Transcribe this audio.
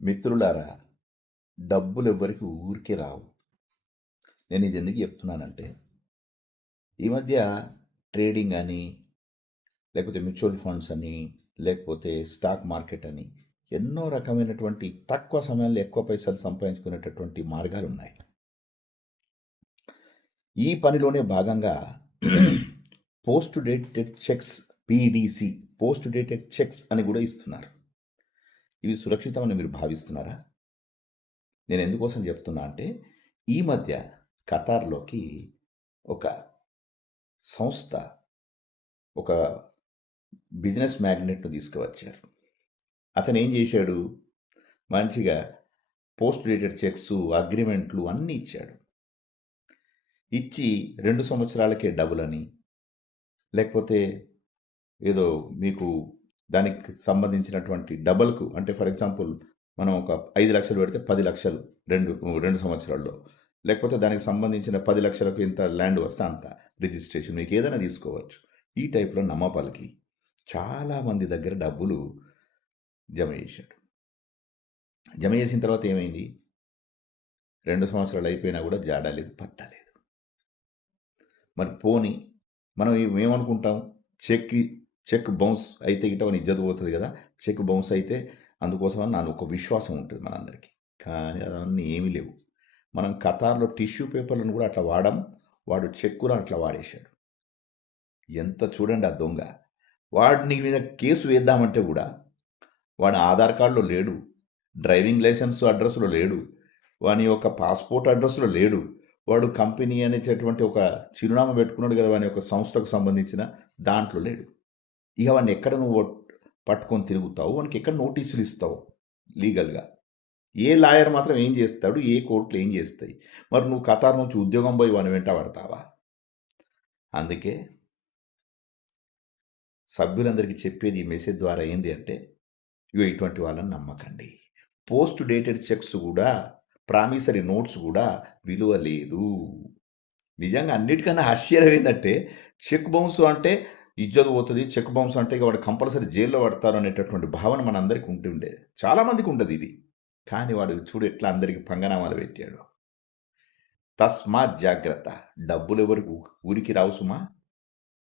మిత్రులారా డబ్బులు ఎవ్వరికి ఊరికే రావు. నేను ఇది ఎందుకు చెప్తున్నానంటే ఈ మధ్య ట్రేడింగ్ అని లేకపోతే మ్యూచువల్ ఫండ్స్ అని లేకపోతే స్టాక్ మార్కెట్ అని ఎన్నో రకమైనటువంటి తక్కువ సమయంలో ఎక్కువ పైసలు సంపాదించుకునేటటువంటి మార్గాలు ఉన్నాయి ఈ పనిలోనే భాగంగా post dated cheques PDC post dated cheques అని కూడా ఇస్తున్నారు. ఇవి సురక్షితమని మీరు భావిస్తున్నారా? నేను ఎందుకోసం చెప్తున్నా అంటే ఈ మధ్య ఖతార్లోకి ఒక సంస్థ ఒక బిజినెస్ మ్యాగ్నెట్ను తీసుకువచ్చారు. అతను ఏం చేశాడు? మంచిగా పోస్ట్ డేటెడ్ చెక్స్ అగ్రిమెంట్లు అన్నీ ఇచ్చాడు. ఇచ్చి రెండు సంవత్సరాలకే డబుల్ అని లేకపోతే ఏదో మీకు దానికి సంబంధించినటువంటి డబల్కు అంటే ఫర్ ఎగ్జాంపుల్ మనం ఒక ఐదు లక్షలు పెడితే పది లక్షలు రెండు రెండు సంవత్సరాల్లో. లేకపోతే దానికి సంబంధించిన పది లక్షలకు ఇంత ల్యాండ్ వస్తే అంత రిజిస్ట్రేషన్ మీకు ఏదైనా తీసుకోవచ్చు. ఈ టైప్లో నమ్మపాలకి చాలామంది దగ్గర డబ్బులు జమ చేశాడు జమ చేసిన తర్వాత ఏమైంది? రెండు సంవత్సరాలు అయిపోయినా కూడా జాడలేదు పట్టలేదు మరి పోని మనం ఏమనుకుంటాం? చెక్ చెక్ బౌన్స్ అయితే గిట్ట మన ఇజ్జత్ పోతుంది కదా చెక్ బౌన్స్ అయితే అందుకోసం అని నాకు ఒక విశ్వాసం ఉంటుంది మనందరికీ. కానీ అవన్నీ ఏమీ లేవు. మనం కతార్లో టిష్యూ పేపర్లను కూడా అట్లా వాడడం వాడు చెక్కులను అట్లా వాడేశాడు. ఎంత చూడండి ఆ దొంగ. వాడిని మీద కేసు వేద్దామంటే కూడా వాడి ఆధార్ కార్డులో లేడు డ్రైవింగ్ లైసెన్స్ అడ్రస్లో లేడు వాని యొక్క పాస్పోర్ట్ అడ్రస్లో లేడు వాడు కంపెనీ అనేటటువంటి ఒక చిరునామా పెట్టుకున్నాడు కదా వాని యొక్క సంస్థకు సంబంధించిన దాంట్లో లేడు. ఇక వాడిని ఎక్కడ నువ్వు పట్టుకొని తిరుగుతావు? వానికి ఎక్కడ నోటీసులు ఇస్తావు లీగల్గా? ఏ లాయర్ మాత్రం ఏం చేస్తాడు? ఏ కోర్టులు ఏం చేస్తాయి? మరి నువ్వు ఖతార్ నుంచి ఉద్యోగం పోయి వాని వెంట పడతావా? అందుకే సభ్యులందరికీ చెప్పేది ఈ మెసేజ్ ద్వారా ఏంటి అంటే ఇగో ఇటువంటి వాళ్ళని నమ్మకండి. పోస్ట్ డేటెడ్ చెక్స్ కూడా ప్రామిసరీ నోట్స్ కూడా విలువ లేదు. నిజంగా అన్నిటికన్నా ఆశ్చర్యం ఏంటంటే చెక్ బౌన్స్ అంటే ఇజ్జత్ పోతుంది చెక్ బౌన్స్ అంటే ఇక వాడు కంపల్సరీ జైల్లో పడతారు అనేటటువంటి భావన మనందరికీ ఉంటుండే చాలామందికి ఉండదు ఇది. కానీ వాడు చూడు ఎట్లా అందరికీ పంగనామాలు పెట్టాడు. తస్మాత్ జాగ్రత్త. డబ్బులు ఎవరికి ఊరికి రావు సుమా.